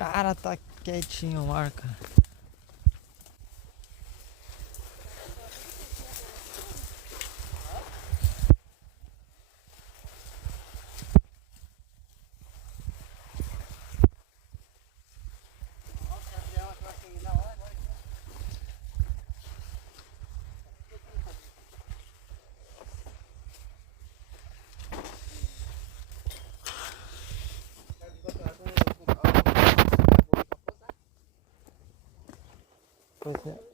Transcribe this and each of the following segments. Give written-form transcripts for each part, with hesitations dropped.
Cara, tá quietinho o mar, cara. Pois é.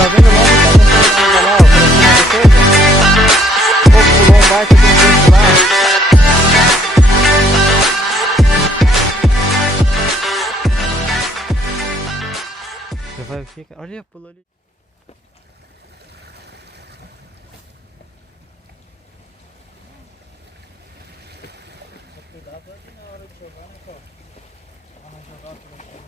Tá vendo lá onde tá tentando lá, ó, pra cima da coisa? Pô, pulou um baita de um bicho lá. Você vai ver, cara. Olha, pulou ali. Cuidado aqui na hora de jogar, né, pô? Vamos jogar por aqui.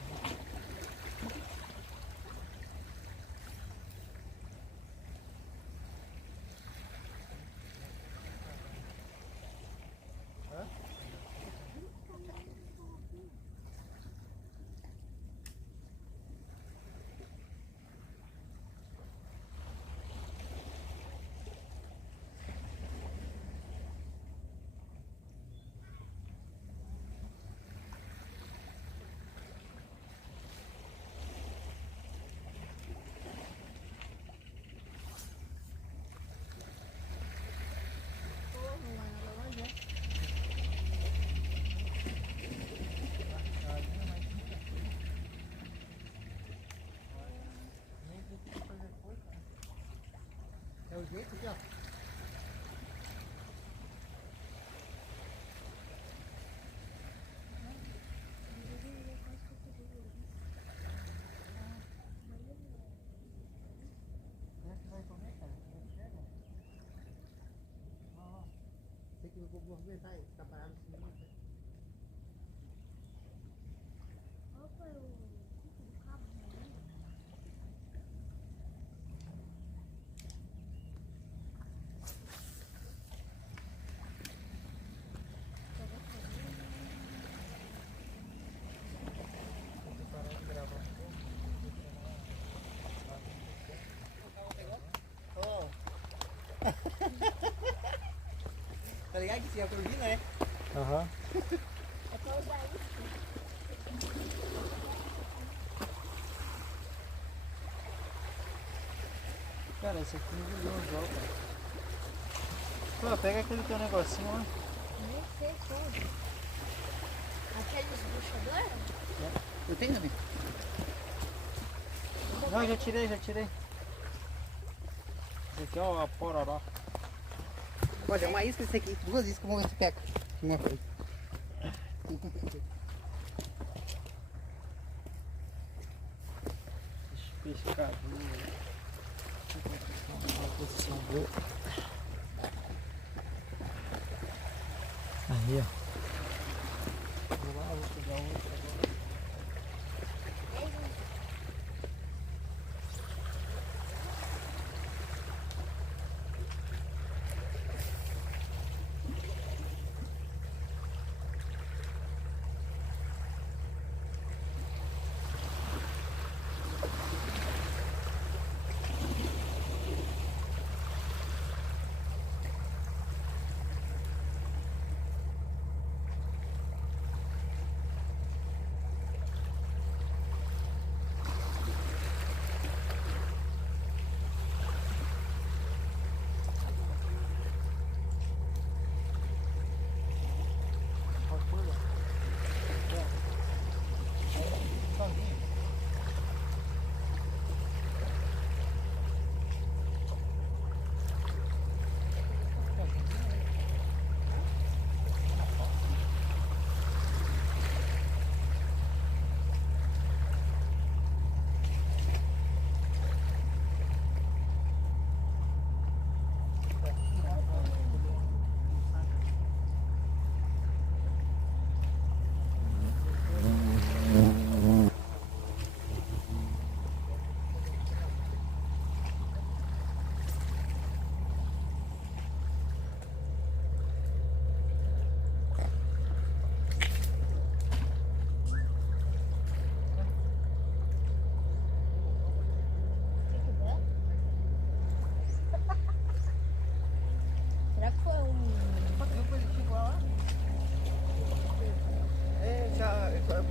É o jeito aqui, ó. Vai comer, cara? Tem que movimentar ele, tá parado assim. Opa, o cabo. Tá ligado que tinha turbina, né? Aham. É pra usar isso. Cara, esse aqui me viu um jogo, cara. Pô, pega aquele teu negocinho lá. Nem sei como. Aqueles buchadores? É. Eu tenho também. Não, já tirei. Esse aqui é o pororó. Olha, é uma isca esse aqui, 2 iscas, vamos ver se pega. Uma coisa. Pescadinho. Uma posição boa. Aí, ó. Vou lá, vou pegar outro agora.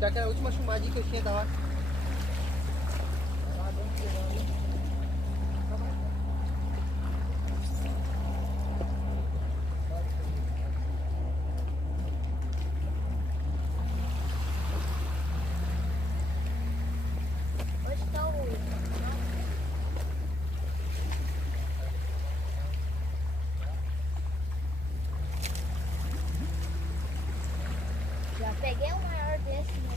Daquela última chumbadinha que eu tinha, tava. Onde está o... Já peguei um maior desse, né?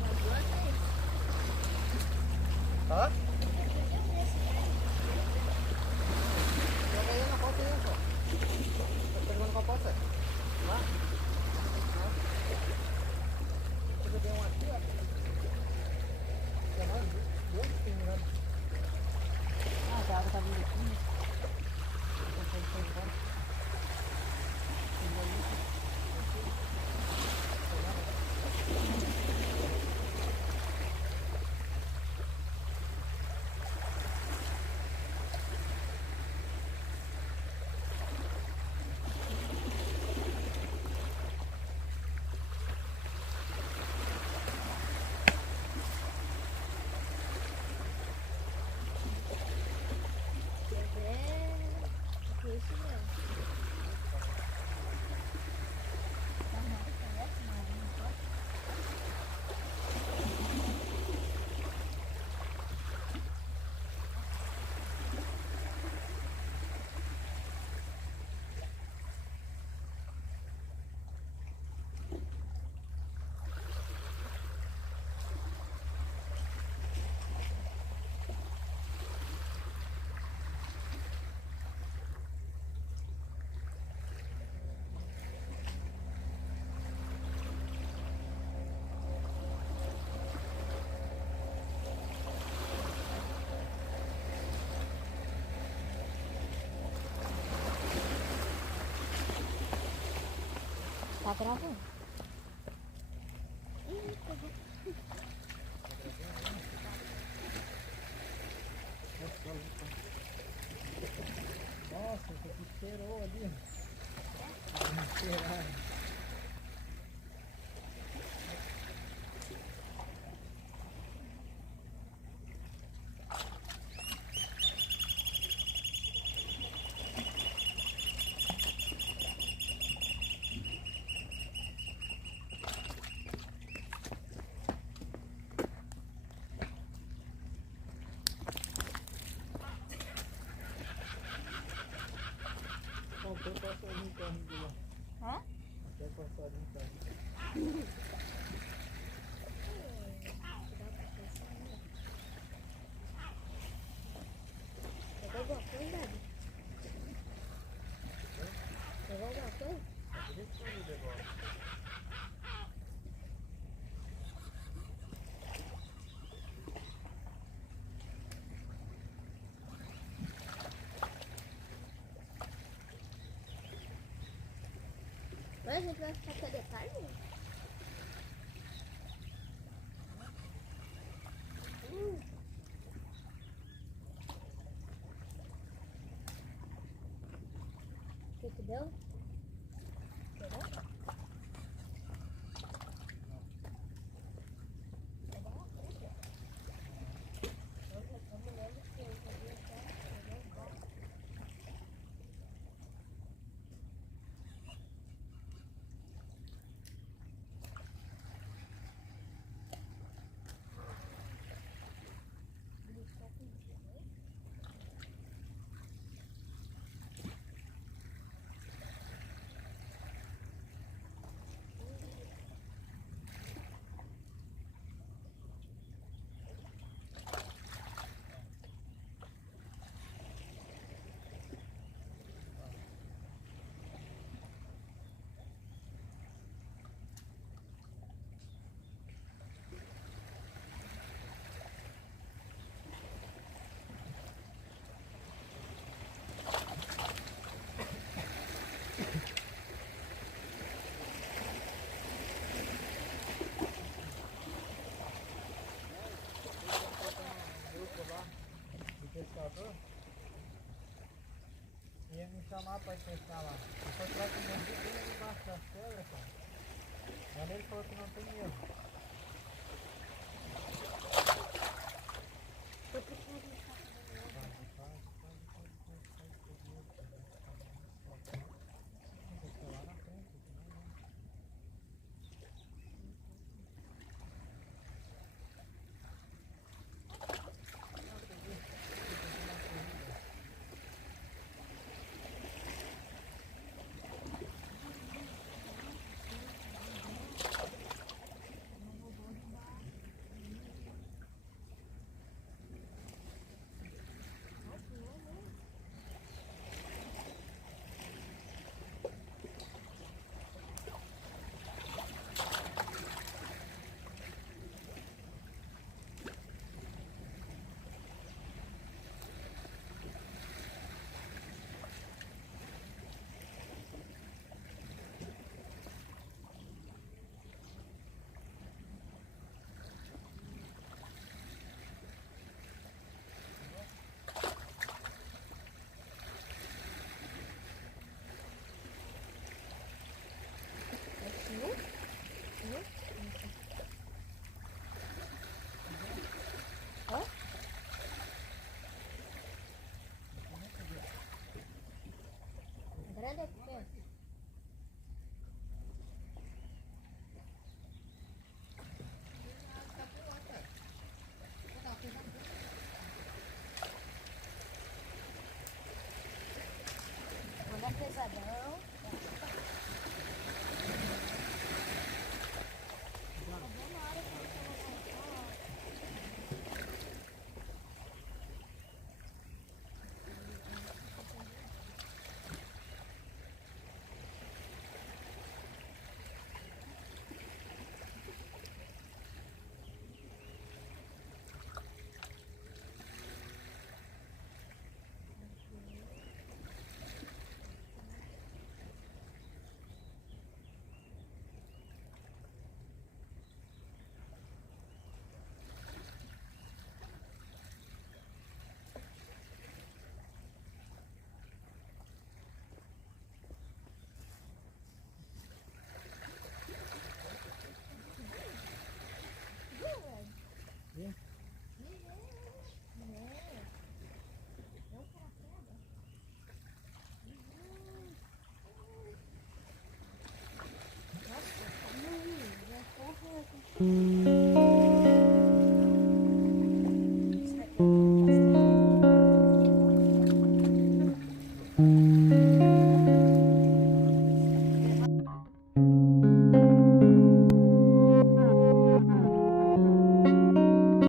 Umas duas vezes. Hã? Eu peguei um desse, né? Joga aí na porta aí, só. Tá pegando com a porta? Lá? Lá? Eu joguei um aqui, ó. Tem mais duas que tem mirado. Ah, a água tá vindo aqui, né? Não consegue sair fora. Isso mesmo. Tá gravando. Nossa, isso aqui cheirou ali. Cheirar. Até passarinho corre de lá. Hã? Até passarinho corre. Pegou alguma coisa, Davi? Pegou alguma coisa? Mas a gente vai ficar até de tarde? O que deu? Será? Pescador ia me chamar para ir pescar lá. Eu só tirar com o bem ali embaixo das pedras, cara. Mas ele falou que não tem erro. Tá pesadão. Tá bom na hora que eu vou Hum.